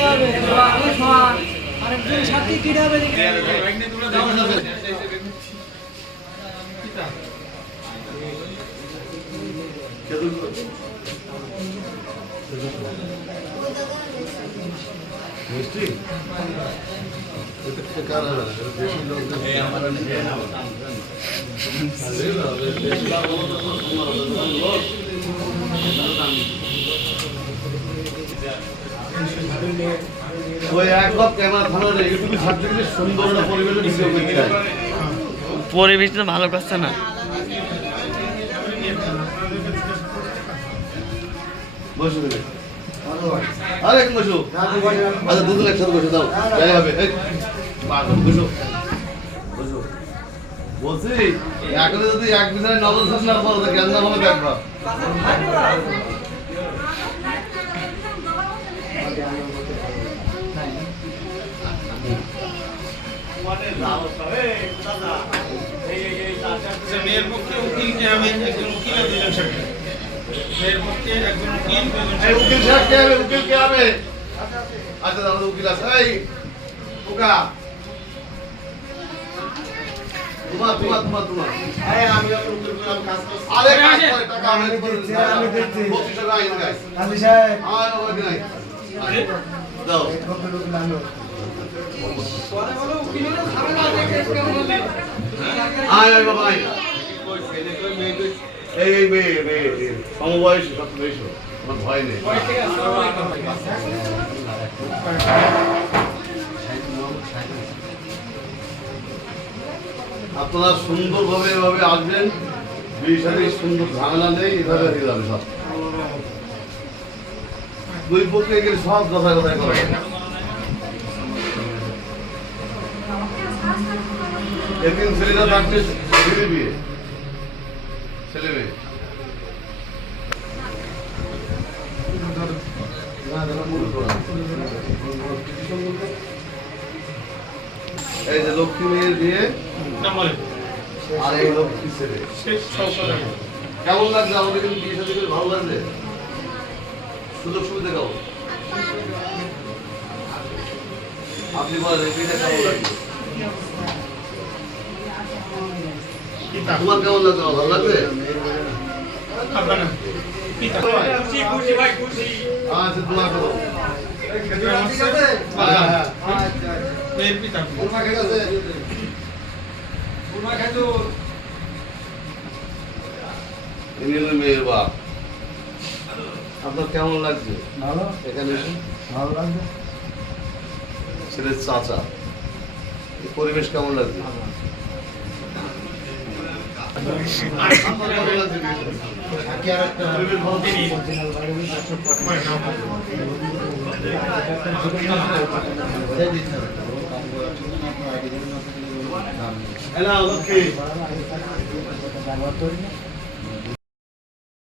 কিনা হবে আরেকজন সাথী কিনা হবে মিষ্টি কার বেশি লোক ওই একবার ক্যামেরা থানা নেই ইউটিউবে ছাড়তে গেলে সুন্দর না পরিবেশে ভিডিও করতে হয় পরিবেশটা ভালো করছে না বসো আরে বসো আচ্ছা দুজন একসাথে বসে দাও যাই হবে বসো বসো বলছি এখন যদি এক বিছানে নবল শেষ না করো জ্ঞান না হবে দেখবা মেয়ের পক্ষে উকিল কে হবে একজন উকিল আর দুজন সাক্ষী মেয়ের পক্ষে একজন উকিল উকিল সাহেব কে হবে উকিল কে হবে আচ্ছা আমাদের উকিল আছে এই ওকা তোমার হ্যাঁ আমি উকিল করে কাজ করছি আরে কাজ করে টাকা আমি দিচ্ছি আমি দিচ্ছি 25 টাকা আইন গাইস কাজী সাহেব আর ওকে নাই দাও পরে বলো উকিলেরও ঝামেলা আছে কেস কেমন হবে আয় আয় বাবা আয় এই মেয়ে সমবয়সী সব বেশি আমার ভয় নেই আপনারা সুন্দরভাবে এভাবে আসবেন বিষয়ে সুন্দর ঝামেলা নেই এভাবে হয়ে যাবে সব দুই পক্ষে গেলে সব কথায় কথায় করা একদিন ছেলেরা থাকতে ছেলে বিয়ে ছেলে মেয়ে এই যে লক্ষ্মী মেয়ের বিয়ে আর এই লক্ষ্মী ছেলে কেমন লাগছে আমাদের কিন্তু বিয়ে সাথে ভালো লাগছে সুযোগ সুবিধা কেমন আপনি বলেন এই বিয়েটা কেমন লাগছে তোমার কেমন লাগছে ভালো লাগছে আচ্ছা দোয়া করো মেয়ের বাপ আপনার কেমন লাগছে ভালো এখানে এসে ভালো লাগবে ছেলের চাচা এই পরিবেশ কেমন লাগছে আপনার কেমন লাগছে পরিবেশ ভালো হ্যালো লক্ষ্মী